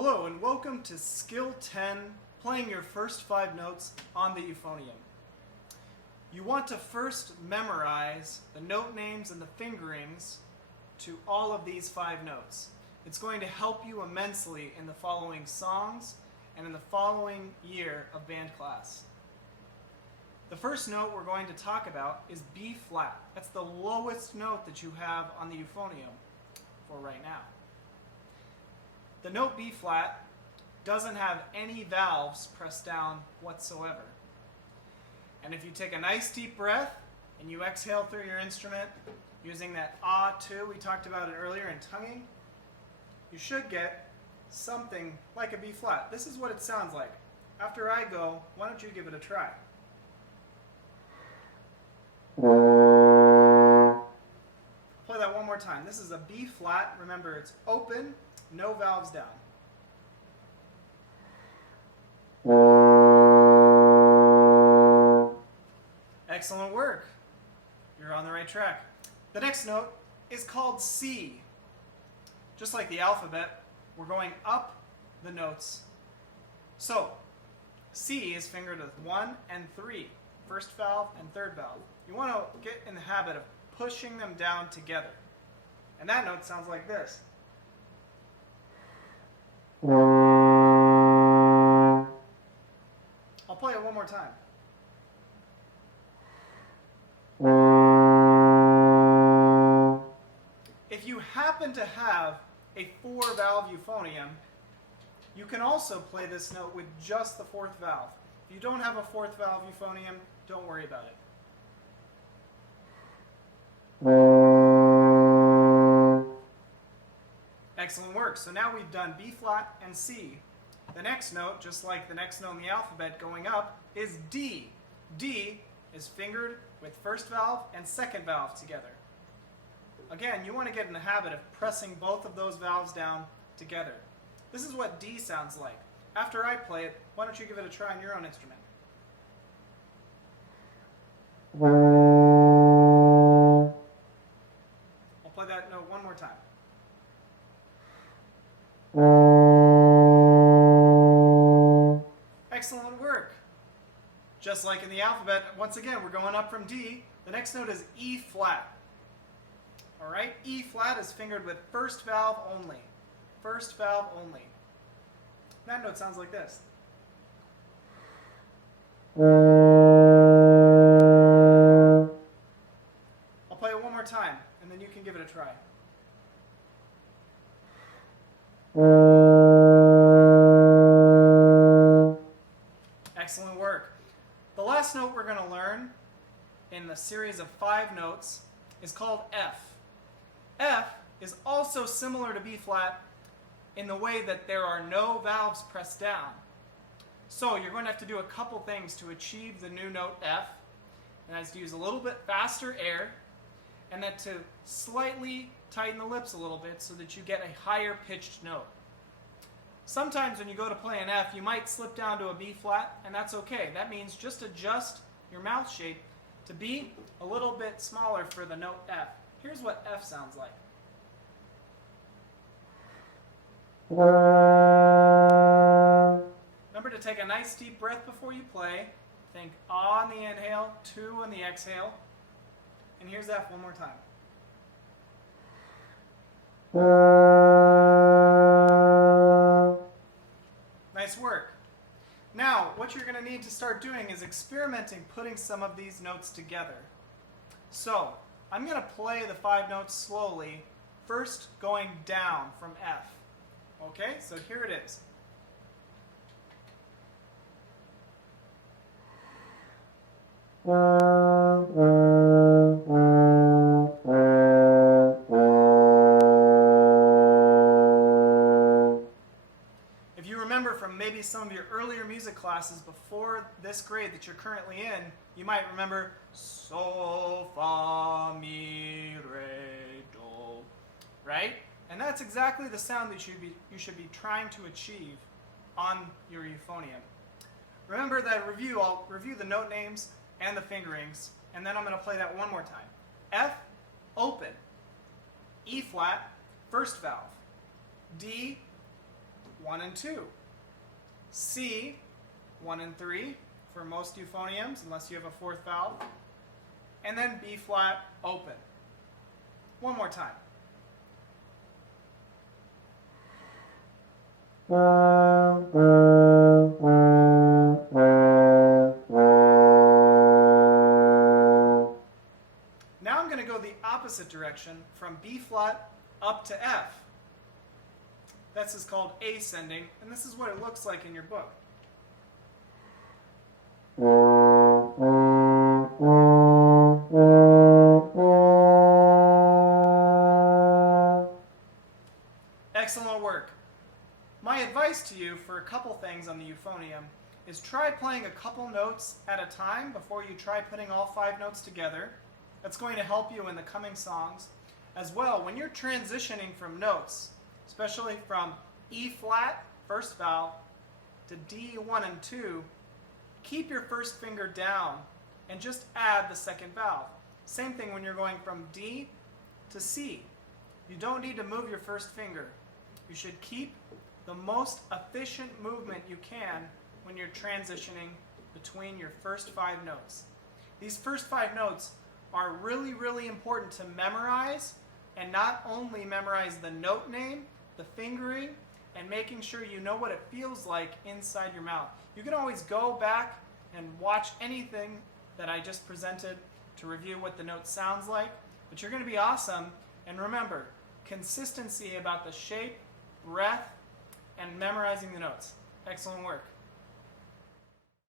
Hello and welcome to Skill 10, playing your first 5 notes on the euphonium. You want to first memorize the note names and the fingerings to all of these 5 notes. It's going to help you immensely in the following songs and in the following year of band class. The first note we're going to talk about is B flat. That's the lowest note that you have on the euphonium for right now. The note B flat doesn't have any valves pressed down whatsoever. And if you take a nice deep breath and you exhale through your instrument using that ah too, we talked about it earlier in tonguing, you should get something like a B flat. This is what it sounds like. After I go, why don't you give it a try? Play that one more time. This is a B flat. Remember, it's open, no valves down. Excellent work. You're on the right track. The next note is called C. Just like the alphabet, we're going up the notes. So, C is fingered with 1 and 3, first valve and third valve. You want to get in the habit of pushing them down together. And that note sounds like this. I'll play it one more time. If you happen to have a 4-valve euphonium, you can also play this note with just the 4th valve. If you don't have a 4th valve euphonium, don't worry about it. Excellent work. So now we've done B flat and C. The next note, just like the next note in the alphabet going up, is D. D is fingered with first valve and second valve together. Again, you want to get in the habit of pressing both of those valves down together. This is what D sounds like. After I play it, why don't you give it a try on your own instrument? I'll play that note one more time. Excellent work. Just like in the alphabet, once again, we're going up from D. The next note is E flat. All right, E flat is fingered with first valve only. First valve only. That note sounds like this. I'll play it one more time, and then you can give it a try. Excellent work. The last note we're going to learn in the series of 5 notes is called F. F is also similar to B flat in the way that there are no valves pressed down. So you're going to have to do a couple things to achieve the new note F, and that's to use a little bit faster air, and then to slightly tighten the lips a little bit so that you get a higher pitched note. Sometimes when you go to play an F, you might slip down to a B flat, and that's okay. That means just adjust your mouth shape to be a little bit smaller for the note F. Here's what F sounds like. Remember to take a nice deep breath before you play. Think ah on the inhale, 2 on the exhale. And here's F one more time. Nice work. Now, what you're going to need to start doing is experimenting putting some of these notes together. So, I'm going to play the 5 notes slowly, first going down from F. Okay, so here it is. If you remember from maybe some of your earlier music classes before this grade that you're currently in, you might remember sol, fa, mi, re, do, right? And that's exactly the sound that you should be trying to achieve on your euphonium. Remember that I'll review the note names and the fingerings, and then I'm going to play that one more time. F, open. E flat, first valve. D, 1 and 2. C, 1 and 3 for most euphoniums, unless you have a fourth valve. And then B flat, open. One more time. Now I'm going to go the opposite direction from B flat up to F. This is called ascending, and this is what it looks like in your book. Excellent work. My advice to you for a couple things on the euphonium is try playing a couple notes at a time before you try putting all 5 notes together. That's going to help you in the coming songs. As well, when you're transitioning from notes, especially from E flat, first valve, to D 1 and 2, keep your first finger down and just add the second valve. Same thing when you're going from D to C. You don't need to move your first finger. You should keep the most efficient movement you can when you're transitioning between your first 5 notes. These first 5 notes are really, really important to memorize, and not only memorize the note name, the fingering, and making sure you know what it feels like inside your mouth. You can always go back and watch anything that I just presented to review what the note sounds like, but you're going to be awesome. And remember, consistency about the shape, breath, and memorizing the notes. Excellent work.